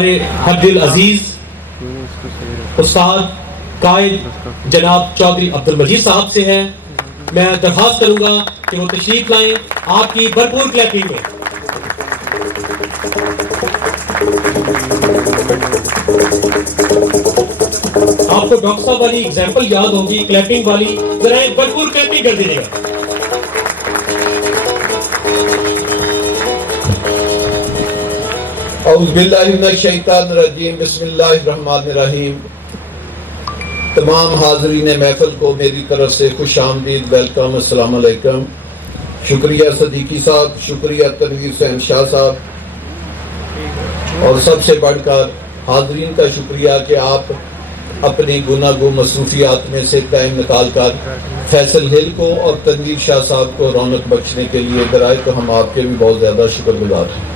ہمارے ہر دل عزیز استاد قائد جناب چودھری عبد المجید صاحب سے ہے. میں درخواست کروں گا کہ وہ تشریف لائیں آپ کی بھرپور کلیپنگ میں. آپ کو ڈاکٹر صاحب والی ایگزامپل یاد ہوگی کلیپنگ والی, ذرا ایک بھرپور کلیپنگ کر دیجیے گا. اعوذ باللہ من الشیطان الرجیم, بسم اللہ الرحمن الرحیم. تمام حاضرین محفل کو میری طرف سے خوش آمدید, ویلکم, السلام علیکم. شکریہ صدیقی صاحب, شکریہ تنویر حسین شاہ صاحب, اور سب سے بڑھ کر حاضرین کا شکریہ کہ آپ اپنی گناہ مصروفیات میں سے ٹائم نکال کر فیصل ہل کو اور تنویر شاہ صاحب کو رونق بخشنے کے لیے ادھر آئے, تو ہم آپ کے بھی بہت زیادہ شکر گزار ہیں.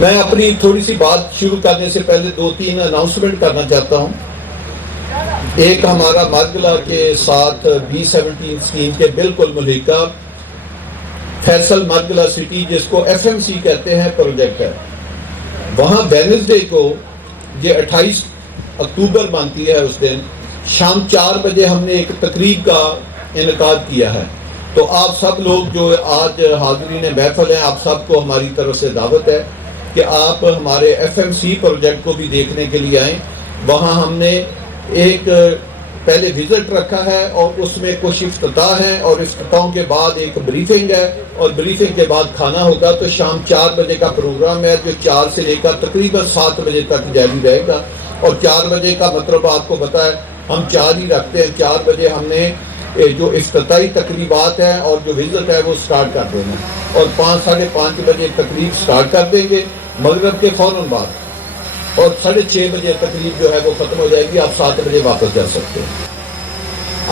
میں اپنی تھوڑی سی بات شروع کرنے سے پہلے 2-3 اناؤنسمنٹ کرنا چاہتا ہوں. ایک ہمارا مارگلہ کے ساتھ B17 اسکیم کے بالکل ملحقہ فیصل مارگلہ سٹی, جس کو FMC کہتے ہیں, پروجیکٹ ہے. وہاں وینسڈے کو, یہ 28 اکتوبر بنتی ہے, اس دن شام 4 بجے ہم نے ایک تقریب کا انعقاد کیا ہے. تو آپ سب لوگ جو آج حاضرین محفل ہیں, آپ سب کو ہماری طرف سے دعوت ہے کہ آپ ہمارے FMC پروجیکٹ کو بھی دیکھنے کے لیے آئیں. وہاں ہم نے ایک پہلے وزٹ رکھا ہے اور اس میں کچھ افتتاح ہیں, اور افتتاحوں کے بعد ایک بریفنگ ہے, اور بریفنگ کے بعد کھانا ہوگا. تو شام 4 بجے کا پروگرام ہے, جو 4 سے لے کر تقریباً 7 بجے تک جاری رہے گا. اور 4 بجے کا مطلب آپ کو پتہ ہے, ہم 4 ہی رکھتے ہیں. 4 بجے ہم نے جو افتتاحی تقریبات ہیں اور جو وزٹ ہے وہ سٹارٹ کر دینا, اور 5-5:30 بجے تقریب سٹارٹ کر دیں گے مغرب کے فوراً بعد, اور 6:30 بجے تقریب جو ہے وہ ختم ہو جائے گی. آپ 7 بجے واپس جا سکتے ہیں.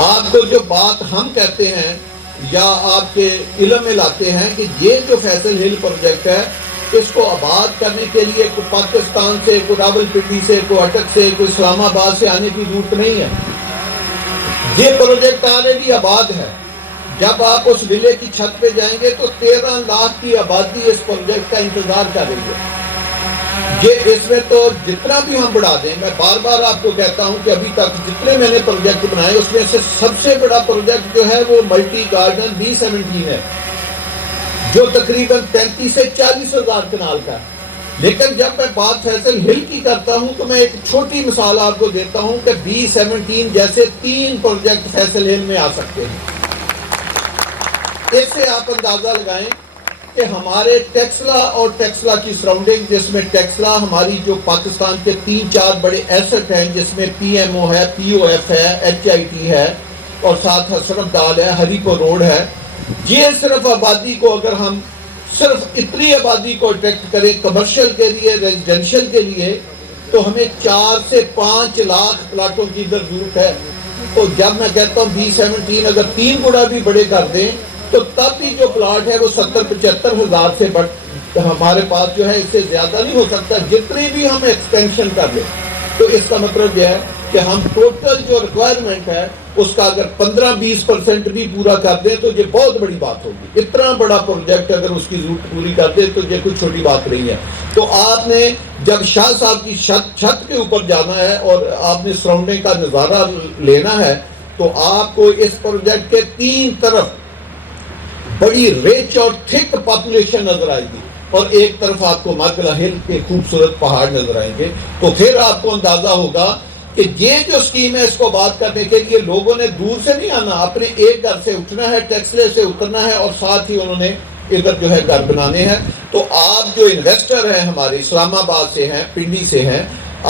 آپ کو جو بات ہم کہتے ہیں یا آپ کے علم میں لاتے ہیں کہ یہ جو فیصل ہل پروجیکٹ ہے, اس کو آباد کرنے کے لیے کوئی پاکستان سے, کوئی راولپنڈی سے, کوئی اٹک سے, کوئی اسلام آباد سے آنے کی ضرورت نہیں ہے. یہ پروجیکٹ آلریڈی آباد ہے. جب آپ اس ولے کی چھت پہ جائیں گے تو 13 لاکھ کی آبادی اس پروجیکٹ کا انتظار کر رہی ہے. یہ اس میں تو جتنا بھی ہم بڑھا دیں, میں بار بار آپ کو کہتا ہوں کہ ابھی تک جتنے میں نے پروجیکٹ بنائے اس میں سے سب سے بڑا پروجیکٹ جو ہے وہ ملٹی گارڈن B17 ہے, جو تقریباً 33 سے 40 ہزار کنال کا ہے. لیکن جب میں بات فیصل ہل کی کرتا ہوں تو میں ایک چھوٹی مثال آپ کو دیتا ہوں کہ B17 جیسے 3 پروجیکٹ فیصل ہل میں آ سکتے ہیں. اس سے آپ اندازہ لگائیں کہ ہمارے ٹیکسلا اور ٹیکسلا کی سراؤنڈنگ, جس میں ٹیکسلا ہماری جو پاکستان کے 3-4 بڑے ایسٹ ہیں, جس میں PMO ہے, POF ہے, HIT ہے, اور ساتھ حسرت ڈال ہے, ہری پور روڈ ہے. یہ صرف آبادی کو, اگر ہم صرف اتنی آبادی کو اٹریکٹ کریں کمرشل کے لیے, ریزیڈینشل کے لیے, تو ہمیں 4 سے 5 لاکھ پلاٹوں کی ادھر ضرورت ہے. تو جب میں کہتا ہوں B17 اگر 3 گنا بھی بڑے کر دیں تو تب بھی جو پلاٹ ہے وہ 70-75 ہزار سے بڑھ, ہمارے پاس جو ہے اس سے زیادہ نہیں ہو سکتا جتنی بھی ہم ایکسٹینشن کر لیں. تو اس کا مطلب یہ ہے کہ ہم ٹوٹل جو ریکوائرمنٹ ہے اس کا اگر 15-20% بھی پورا کر دیں تو یہ بہت بڑی بات ہوگی. اتنا بڑا پروجیکٹ اگر اس کی ضرورت پوری کر دیں تو یہ کوئی چھوٹی بات نہیں ہے. تو آپ نے جب شاہ صاحب کی چھت کے اوپر جانا ہے اور آپ نے سراؤنڈنگ کا نظارہ لینا ہے, تو آپ کو اس پروجیکٹ کے 3 طرف بڑی ریچ اور تھک پاپولیشن نظر آئے گی, اور ایک طرف آپ کو مارگلہ ہل کے خوبصورت پہاڑ نظر آئیں گے. تو پھر آپ کو اندازہ ہوگا کہ یہ جو اسکیم ہے اس کو بات کرنے کے لیے لوگوں نے دور سے نہیں آنا, اپنے ایک گھر سے اٹھنا ہے, ٹیکسلے سے اترنا ہے, اور ساتھ ہی انہوں نے ادھر جو ہے گھر بنانے ہیں. تو آپ جو انویسٹر ہیں ہمارے اسلام آباد سے ہیں, پنڈی سے ہیں,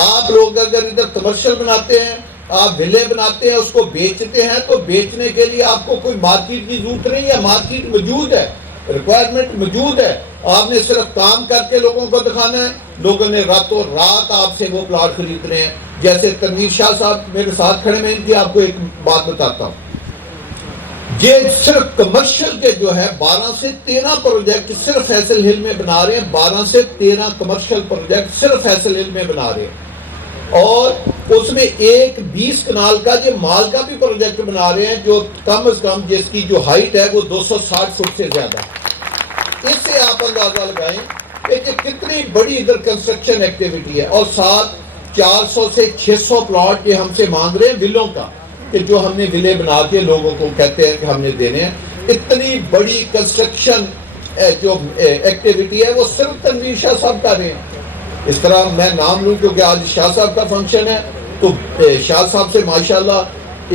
آپ لوگ اگر ادھر کمرشل بناتے ہیں, آپ ویلے بناتے ہیں, اس کو بیچتے ہیں, تو بیچنے کے لیے آپ کو کوئی مارکیٹ کی ضرورت نہیں ہے. مارکیٹ موجود ہے, ریکوائرمنٹ موجود ہے. آپ نے صرف کام کر کے لوگوں کو دکھانا ہے. لوگوں نے راتوں رات آپ سے وہ پلاٹ خرید رہے ہیں. جیسے تنویر شاہ صاحب میرے ساتھ کھڑے, میں ان کی آپ کو ایک بات بتاتا ہوں. یہ صرف کمرشل کے جو ہے 12 سے 13 پروجیکٹ صرف فیصل ہل میں بنا رہے ہیں. 12 سے 13 کمرشل پروجیکٹ صرف فیصل ہل میں بنا رہے ہیں, اور اس میں ایک 20 کنال کا جو مال کا بھی پروجیکٹ بنا رہے ہیں, جو کم از کم جس کی جو ہائٹ ہے وہ 260 فٹ سے زیادہ ہے. اس سے آپ اندازہ لگائیں کہ کتنی بڑی ادھر کنسٹرکشن ایکٹیویٹی ہے، اور ساتھ 400 سے 600 پلاٹ یہ ہم سے مانگ رہے ہیں ولوں کا، کہ جو ہم نے ولے بنا کے لوگوں کو کہتے ہیں کہ ہم نے دینے ہیں. اتنی بڑی کنسٹرکشن جو ایکٹیویٹی ہے وہ صرف تنویر شاہ صاحب کر رہے ہیں. اس طرح میں نام لوں کیونکہ آج شاہ صاحب کا فنکشن ہے، تو شاہ صاحب سے ماشاءاللہ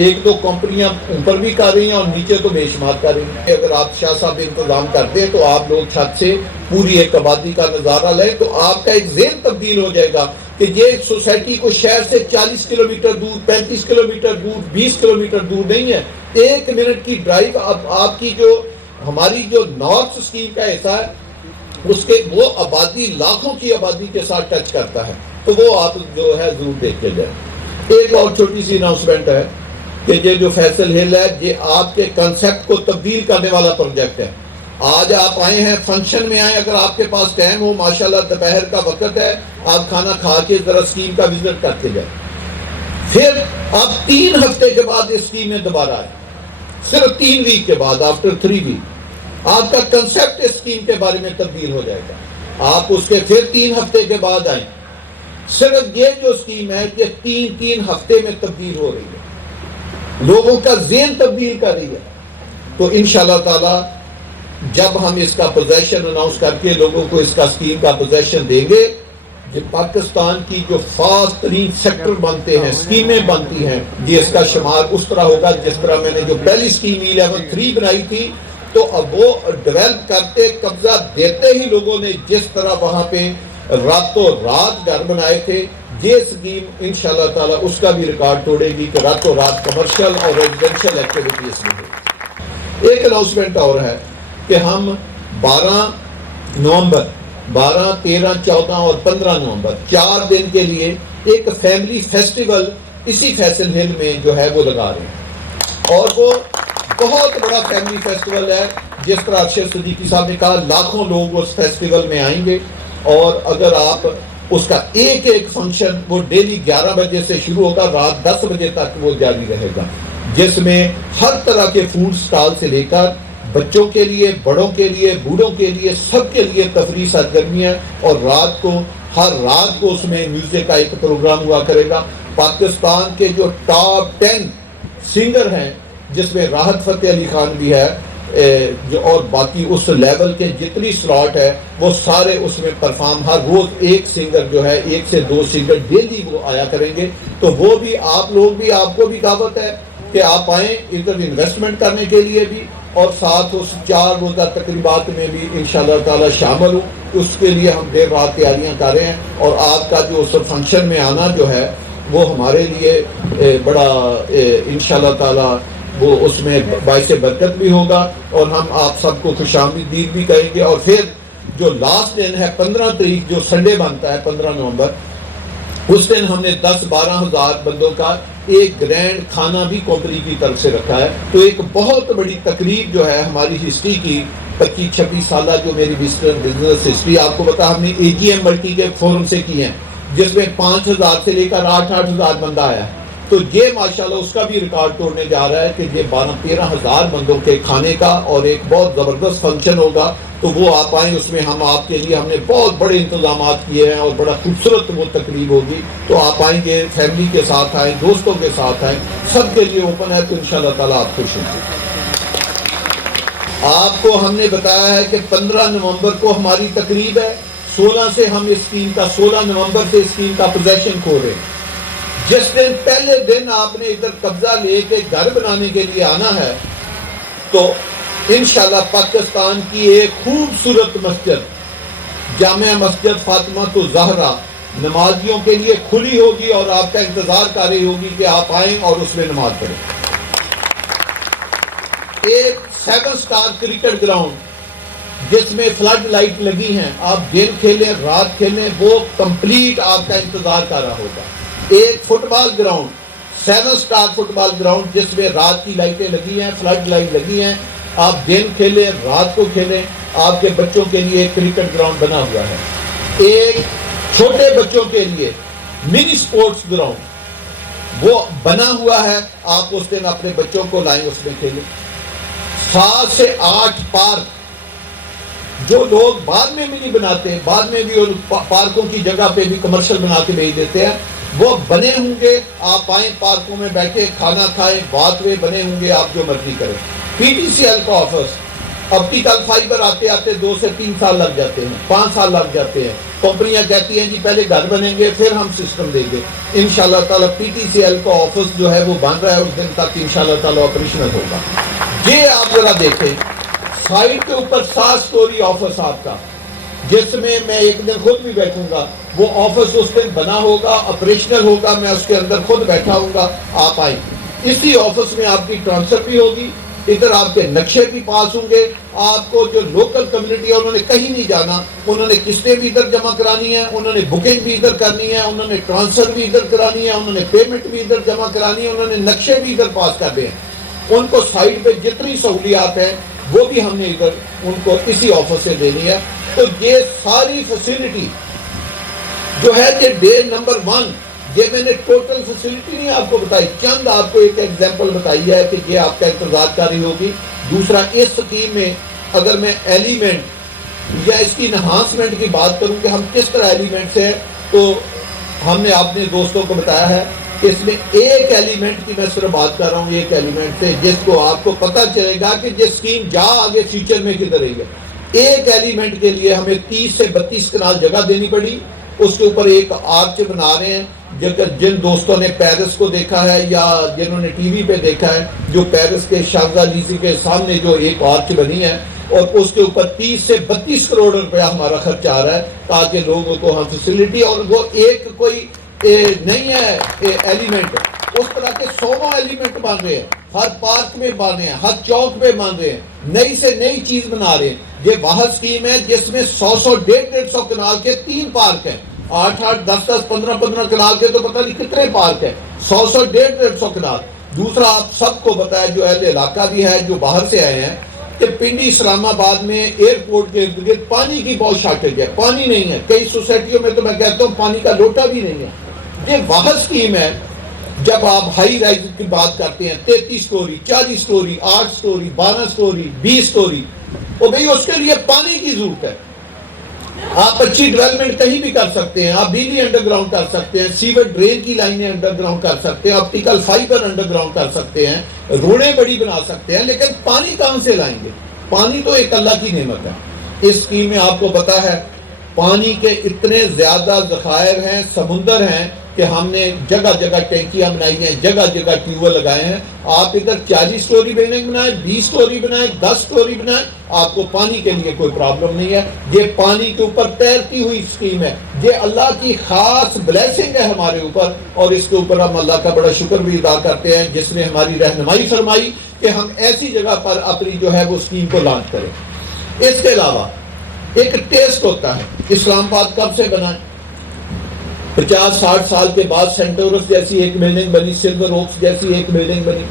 ایک دو کمپنیاں اوپر بھی کر رہی ہیں اور نیچے تو بے شمار کر رہی ہیں. اگر آپ شاہ صاحب انتظام کرتے ہیں تو آپ لوگ چھت سے پوری ایک آبادی کا نظارہ لیں تو آپ کا ایک ذہن تبدیل ہو جائے گا کہ یہ سوسائٹی کو شہر سے 40 کلومیٹر دور، 35 کلومیٹر دور، 20 کلومیٹر دور نہیں ہے. 1 منٹ کی ڈرائیو آپ کی جو ہماری جو نارتھ اسکیم کا حصہ ہے اس کے وہ آبادی لاکھوں کی آبادی کے ساتھ ٹچ کرتا ہے، تو وہ آپ جو ہے ضرور دیکھ کے جائیں. ایک اور چھوٹی سی اناؤنسمنٹ ہے کہ یہ جو فیصل ہل ہے یہ آپ کے کنسپٹ کو تبدیل کرنے والا پروجیکٹ ہے. آج آپ آئے ہیں، فنکشن میں آئے، اگر آپ کے پاس ٹائم ہو ماشاءاللہ دوپہر کا وقت ہے، آپ کھانا کھا کے ذرا اسکیم کا وزٹ کرتے جائیں. پھر آپ 3 ہفتے کے بعد اس اسکیم میں دوبارہ آئیں، صرف 3 ویک کے بعد، آفٹر 3 ویک آپ کا کنسپٹ اس اسکیم کے بارے میں تبدیل ہو جائے گا. آپ اس کے پھر 3 ہفتے کے بعد آئیں. صرف یہ جو اسکیم ہے یہ 3 ہفتے میں تبدیل ہو رہی ہے، لوگوں کا ذہن تبدیل کر رہی ہے. تو انشاءاللہ تعالی جب ہم اس کا پوزیشن اناؤنس کر کے لوگوں کو اس کا اسکیم کا پوزیشن دیں گے، جو پاکستان کی جو فاسٹ ترین سیکٹر بنتے ہیں، اسکیمیں بنتی ہیں، یہ اس کا شمار اس طرح ہوگا جس طرح میں نے جو پہلی اسکیم 11-3 بنائی تھی. تو اب وہ ڈیولپ کرتے قبضہ دیتے ہی لوگوں نے جس طرح وہاں پہ راتوں رات گھر بنائے تھے، یہ اسکیم انشاءاللہ تعالی اس کا بھی ریکارڈ توڑے گی کہ راتوں رات کمرشل اور ریزیڈینشل ایکٹیویٹی اس میں ہوگی. ایک اناؤنسمنٹ اور ہے کہ ہم 12 نومبر 12, 13, 14 اور 15 نومبر 4 دن کے لیے ایک فیملی فیسٹیول اسی فیصل ہل میں جو ہے وہ لگا رہے ہیں، اور وہ بہت بڑا فیملی فیسٹیول ہے. جس طرح ارشد صدیقی صاحب نے کہا لاکھوں لوگ اس فیسٹیول میں آئیں گے، اور اگر آپ اس کا ایک فنکشن وہ ڈیلی 11 بجے سے شروع ہوگا، رات 10 بجے تک وہ جاری رہے گا، جس میں ہر طرح کے فوڈ سٹال سے لے کر بچوں کے لیے، بڑوں کے لیے، بوڑھوں کے لیے، سب کے لیے تفریح سرگرمیاں، اور ہر رات کو اس میں میوزک کا ایک پروگرام ہوا کرے گا. پاکستان کے جو ٹاپ 10 سنگر ہیں جس میں راحت فتح علی خان بھی ہے، اور باقی اس لیول کے جتنی سلاٹ ہے وہ سارے اس میں پرفارم، ہر روز ایک سنگر جو ہے 1 سے 2 سنگر ڈیلی وہ آیا کریں گے. تو وہ بھی آپ لوگ بھی، آپ کو بھی دعوت ہے کہ آپ آئیں ادھر انویسٹمنٹ کرنے کے لیے بھی، اور ساتھ اس 4 روزہ تقریبات میں بھی انشاءاللہ تعالی شامل ہوں. اس کے لیے ہم دیر رات تیاریاں کر رہے ہیں، اور آپ کا جو اس فنکشن میں آنا جو ہے وہ ہمارے لیے بڑا انشاءاللہ تعالی وہ اس میں باعث برکت بھی ہوگا، اور ہم آپ سب کو خوش آمدید بھی کہیں گے. اور پھر جو لاسٹ دن ہے 15 تاریخ جو سنڈے بنتا ہے 15 نومبر، اس دن ہم نے 10-12 ہزار بندوں کا ایک گرینڈ کھانا بھی کمپنی کی طرف سے رکھا ہے. تو ایک بہت بڑی تقریب جو ہے ہماری ہسٹری کی 25-26 سالہ جو میری بزنس ہسٹری، آپ کو پتا ہم نے AGM ملٹی کے فورم سے کی ہیں، جس میں 5000 سے لے کر 8-8 ہزار بندہ آیا ہے. تو یہ ماشاءاللہ اس کا بھی ریکارڈ توڑنے جا رہا ہے کہ یہ 12-13 ہزار بندوں کے کھانے کا اور ایک بہت زبردست فنکشن ہوگا. تو وہ آپ آئیں، اس میں ہم آپ کے لیے ہم نے بہت بڑے انتظامات کیے ہیں، اور بڑا خوبصورت وہ تقریب ہوگی. تو آپ آئیں گے، فیملی کے ساتھ آئیں، دوستوں کے ساتھ آئیں، سب کے لیے اوپن ہے. تو انشاءاللہ تعالیٰ آپ خوش ہوں گے. آپ کو ہم نے بتایا ہے کہ 15 نومبر کو ہماری تقریب ہے، 16 سے ہم اس اسکیم کا 16 نومبر سے اسکیم کا پوزیشن کھول رہے ہیں. جس دن پہلے دن آپ نے ادھر قبضہ لے کے گھر بنانے کے لیے آنا ہے، تو انشاءاللہ پاکستان کی ایک خوبصورت مسجد جامع مسجد فاطمہ الزہرا نمازیوں کے لیے کھلی ہوگی، اور آپ کا انتظار کر رہی ہوگی کہ آپ آئیں اور اس میں نماز پڑھیں. ایک 7 سٹار کرکٹ گراؤنڈ جس میں فلڈ لائٹ لگی ہیں، آپ دن کھیلیں رات کھیلیں، وہ کمپلیٹ آپ کا انتظار کر رہا ہوگا. ایک فٹ بال گراؤنڈ 7 سٹار فٹ بال گراؤنڈ جس میں رات کی لائٹیں لگی ہیں، فلڈ لائٹ لگی ہیں، آپ دن کھیلیں رات کو کھیلیں. آپ کے بچوں کے لیے ایک کرکٹ گراؤنڈ بنا ہوا ہے. ایک چھوٹے بچوں کے لیے منی سپورٹس گراؤنڈ وہ بنا ہوا ہے، آپ اس دن اپنے بچوں کو لائیں، اس میں کھیلیں. 7 سے 8 پارک جو لوگ بعد میں بھی نہیں بناتے، بعد میں بھی ان پارکوں کی جگہ پہ بھی کمرشل بنا کے بھیج دیتے ہیں، وہ بنے ہوں گے، آپ آئیں پارکوں میں بیٹھے کھانا کھائیں، بات وے بنے ہوں گے، آپ جو مرضی کریں۔ پی ٹی سی ایل کا آفس آپٹیکل فائبر آتے آتے 2 سے 3 سال لگ جاتے ہیں، 5 سال لگ جاتے ہیں۔ کمپنیاں کہتی ہیں جی پہلے گھر بنیں گے پھر ہم سسٹم دیں گے۔ انشاءاللہ تعالیٰ پی ٹی سی ایل کا آفس جو ہے وہ بن رہا ہے، اس دن تک انشاءاللہ تعالیٰ آپریشنل ہوگا۔ یہ آپ ذرا دیکھیں، سائٹ کے اوپر 7 سٹوری آفس آپ کا، جس میں میں ایک دن خود بھی بیٹھوں گا، وہ آفس اس دن بنا ہوگا، آپریشنل ہوگا، میں اس کے اندر خود بیٹھا ہوں گا، آپ آئیں۔ اسی آفس میں آپ کی ٹرانسفر بھی ہوگی، ادھر آپ کے نقشے بھی پاس ہوں گے، آپ کو جو لوکل کمیونٹی ہے انہوں نے کہیں نہیں جانا، انہوں نے قسطیں بھی ادھر جمع کرانی ہے، انہوں نے بکنگ بھی ادھر کرنی ہے، انہوں نے ٹرانسفر بھی ادھر کرانی ہے، انہوں نے پیمنٹ بھی ادھر جمع کرانی ہے، انہوں نے نقشے بھی ادھر پاس کرنے ہیں۔ ان کو سائٹ پہ جتنی سہولیات ہیں وہ بھی ہم نے ادھر ان کو اسی آفس سے دینی ہے۔ تو یہ ساری فیسلٹی جو ہے یہ ڈے نمبر 1، یہ میں نے ٹوٹل فیسلٹی نہیں آپ کو بتائی، چند آپ کو ایک ایگزامپل بتائی ہے کہ یہ آپ کا انتظار کاری ہوگی۔ دوسرا، اس سکیم میں اگر میں ایلیمنٹ یا اس کی انہانسمنٹ کی بات کروں کہ ہم کس طرح ایلیمنٹ سے، تو ہم نے اپنے دوستوں کو بتایا ہے کہ اس میں ایک ایلیمنٹ کی میں صرف بات کر رہا ہوں، ایک ایلیمنٹ سے جس کو آپ کو پتہ چلے گا کہ یہ سکیم جا آگے فیوچر میں کدھر رہی ہے۔ ایک ایلیمنٹ کے لیے ہمیں 30 سے 32 کنال جگہ دینی پڑی، اس کے اوپر ایک آرچ بنا رہے ہیں۔ جن دوستوں نے پیرس کو دیکھا ہے یا جنہوں نے ٹی وی پہ دیکھا ہے، جو پیرس کے شارجہ لیزی کے سامنے جو ایک آرچ بنی ہے، اور اس کے اوپر 30 سے 32 کروڑ روپیہ ہمارا خرچ آ رہا ہے تاکہ لوگوں کو ہم فیسلٹی، اور وہ ایک کوئی نہیں ہے ایلیمنٹ، اس طرح کے 100 ایلیمنٹ بن رہے ہیں، ہر پارک میں بن رہے ہیں، ہر چوک میں بن رہے ہیں، نئی سے نئی چیز بنا رہے ہیں۔ یہ واحد سکیم ہے جس میں 100 150 کنال کے 3 پارک ہیں، 8 10 15 کنال کے تو پتہ نہیں کتنے پارک ہیں، 100 150 کنال۔ دوسرا، آپ سب کو پتا ہے جو اہل علاقہ بھی ہے جو باہر سے آئے ہیں کہ پنڈی اسلام آباد میں ایئرپورٹ کے ارد گرد پانی کی بہت شارٹیج ہے، پانی نہیں ہے، کئی سوسائٹیوں میں تو میں کہتا ہوں پانی کا لوٹا بھی نہیں ہے۔ یہ واحد سکیم ہے۔ جب آپ ہائی رائز کی بات کرتے ہیں 33 story 40 story 8 story 12 story 20 story, اور بھئی اس کے لیے پانی کی ضرورت ہے۔ آپ اچھی ڈیولپمنٹ کہیں بھی کر سکتے ہیں، آپ بجلی انڈر گراؤنڈ کر سکتے ہیں، سیور ڈرین کی لائنیں انڈر گراؤنڈ کر سکتے ہیں، آپٹیکل فائبر انڈر گراؤنڈ کر سکتے ہیں، روڈیں بڑی بنا سکتے ہیں، لیکن پانی کہاں سے لائیں گے؟ پانی تو ایک اللہ کی نعمت ہے۔ اس اسکیم میں آپ کو پتا ہے پانی کے اتنے زیادہ ذخائر ہیں، سمندر ہیں، کہ ہم نے جگہ جگہ ٹینکیاں بنائی ہیں، جگہ جگہ ٹیوب ویل لگائے ہیں۔ آپ ادھر 40 سٹوری بلڈنگ بنائیں، 20 سٹوری بنائیں، 10 سٹوری بنائیں، آپ کو پانی کے لیے کوئی پرابلم نہیں ہے۔ یہ پانی کے اوپر تیرتی ہوئی اسکیم ہے، یہ اللہ کی خاص بلیسنگ ہے ہمارے اوپر، اور اس کے اوپر ہم اللہ کا بڑا شکر بھی ادا کرتے ہیں جس نے ہماری رہنمائی فرمائی کہ ہم ایسی جگہ پر اپنی جو ہے وہ اسکیم کو لانچ کریں۔ اس کے علاوہ ایک ٹیسٹ ہوتا ہے، اسلام آباد کب سے بنا ہے؟ 50-60 سال کے بعد سینٹورس جیسی ایک بلڈنگ بنی، سلور اوکس جیسی ایک بلڈنگ بنی،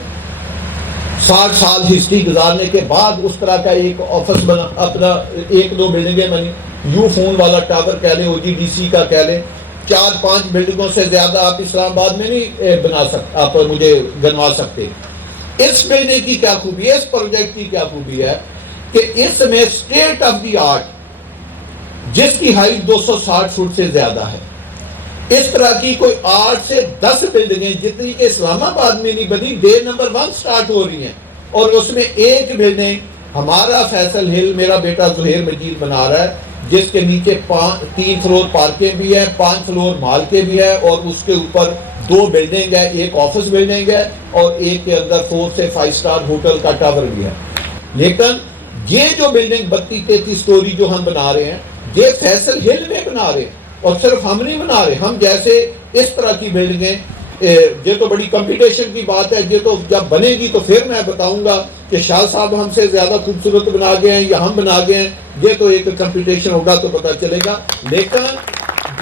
60 سال ہسٹری گزارنے کے بعد اس طرح کا ایک آفس بنا، اپنا 1-2 بلڈنگیں بنی، یو فون والا ٹاور کہہ لیں، او جی ڈی سی کا کہہ لیں، 4-5 بلڈنگوں سے زیادہ آپ اسلام آباد میں نہیں بنا سکتے، آپ مجھے گنوا سکتے۔ اس بلڈنگ کی کیا خوبی ہے، اس پروجیکٹ کی کیا خوبی ہے کہ اس میں اسٹیٹ آف دی آرٹ، جس کی ہائٹ 260 فٹ سے زیادہ ہے، اس طرح کی کوئی 8 سے 10 بلڈنگیں جتنی کہ اسلام آباد میں نہیں بنی، ڈے نمبر 1 سٹارٹ ہو رہی ہیں، اور اس میں ایک بلڈنگ ہمارا فیصل ہل، میرا بیٹا زہیر مجید بنا رہا ہے، جس کے نیچے 3 فلور پارکیں بھی ہیں، 5 فلور مال کے بھی ہیں، اور اس کے اوپر 2 بلڈنگ ہے، ایک آفس بلڈنگ ہے اور ایک کے اندر 4 سے 5 سٹار ہوٹل کا ٹاور بھی ہے۔ لیکن یہ جو بلڈنگ 32-33 سٹوری جو ہم بنا رہے ہیں، یہ فیصل ہل میں بنا رہے ہیں، اور صرف ہم نہیں بنا رہے، ہم جیسے اس طرح کی بلڈنگیں، یہ تو بڑی کمپٹیشن کی بات ہے، یہ تو جب بنے گی تو پھر میں بتاؤں گا کہ شاہ صاحب ہم سے زیادہ خوبصورت بنا گئے ہیں یا ہم بنا گئے ہیں، یہ تو ایک کمپٹیشن ہوگا تو پتہ چلے گا۔ لیکن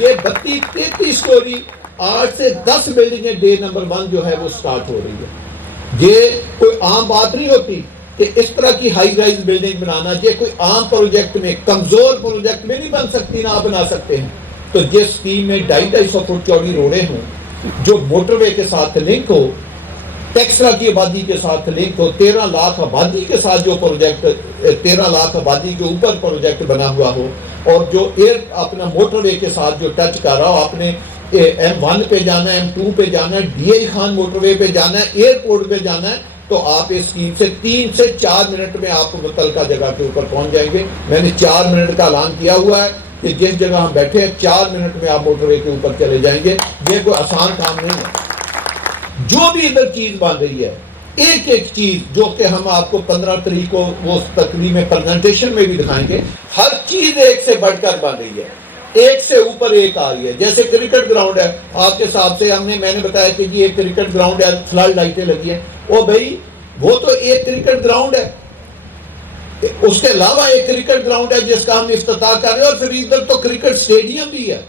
یہ 32-33 سٹوری 8 سے 10 بلڈنگیں ڈے نمبر 1 جو ہے وہ سٹارٹ ہو رہی ہے۔ یہ کوئی عام بات نہیں ہوتی کہ اس طرح کی ہائی رائز بلڈنگ بنانا، یہ کوئی عام پروجیکٹ میں، کمزور پروجیکٹ میں نہیں بن سکتی، نہ بنا سکتے ہیں۔ تو جس اسکیم میں 250-250 فٹ چوڑی روڈیں ہوں جو موٹر وے کے ساتھ لنک ہو، ٹیکسلا کی آبادی کے ساتھ لنک ہو، 13 لاکھ آبادی کے ساتھ جو پروجیکٹ، 13 لاکھ آبادی کے اوپر پروجیکٹ بنا ہوا ہو، اور جو اپنا موٹر وے کے ساتھ جو ٹچ کر رہا ہو، آپ نے M1 پہ جانا ہے، M2 پہ جانا ہے، DI خان موٹر وے پہ جانا ہے، ایئرپورٹ پہ جانا ہے، تو آپ اس اسکیم سے 3 سے 4 منٹ میں آپ متعلقہ جگہ کے اوپر پہنچ جائیں گے۔ میں نے 4 منٹ کا اعلان کیا ہوا ہے کہ جس جگہ ہم بیٹھے ہیں 4 منٹ میں آپ موٹر وے کے اوپر چلے جائیں گے۔ یہ کوئی آسان کام نہیں ہے۔ جو بھی ادھر چیز بن رہی ہے، ایک ایک چیز جو کہ ہم آپ کو 15 تاریخ کو وہ تقریب میں پریزنٹیشن میں بھی دکھائیں گے، ہر چیز ایک سے بڑھ کر بن رہی ہے، ایک سے اوپر ایک آ رہی ہے۔ جیسے کرکٹ گراؤنڈ ہے، آپ کے حساب سے میں نے بتایا کہ جی ایک کرکٹ گراؤنڈ ہے، فلڈ لائٹیں لگی ہیں، او بھائی وہ تو ایک کرکٹ گراؤنڈ ہے، اس کے علاوہ ایک کرکٹ گراؤنڈ ہے جس کا ہم افتتاح کر رہے ہیں، اور پھر ادھر تو کرکٹ اسٹیڈیم بھی ہے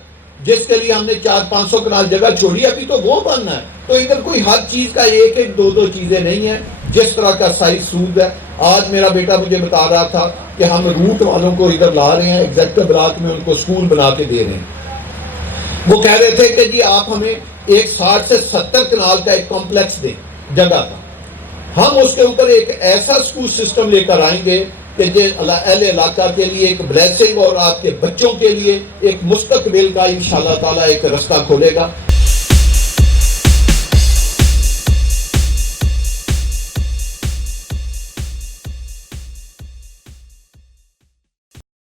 جس کے لیے ہم نے 400-500 کنال جگہ چھوڑی، ابھی تو وہ بننا ہے۔ تو ادھر کوئی ہر چیز کا ایک ایک دو چیزیں نہیں ہیں، جس طرح کا سائز سود ہے۔ آج میرا بیٹا مجھے بتا رہا تھا کہ ہم روٹ والوں کو ادھر لا رہے ہیں، ایگزیکٹو بلاک میں ان کو سکول بنا کے دے رہے ہیں۔ وہ کہہ رہے تھے کہ جی آپ ہمیں ایک 60 سے 70 کنال کا ایک کمپلیکس دیں، جگہ کا، ہم اس کے اوپر ایک ایسا سکول سسٹم لے کر آئیں گے کہ اہل علاقہ کے لیے ایک بلیسنگ اور آپ کے بچوں کے لیے ایک مستقبل کا انشاءاللہ تعالیٰ ایک رستہ کھولے گا۔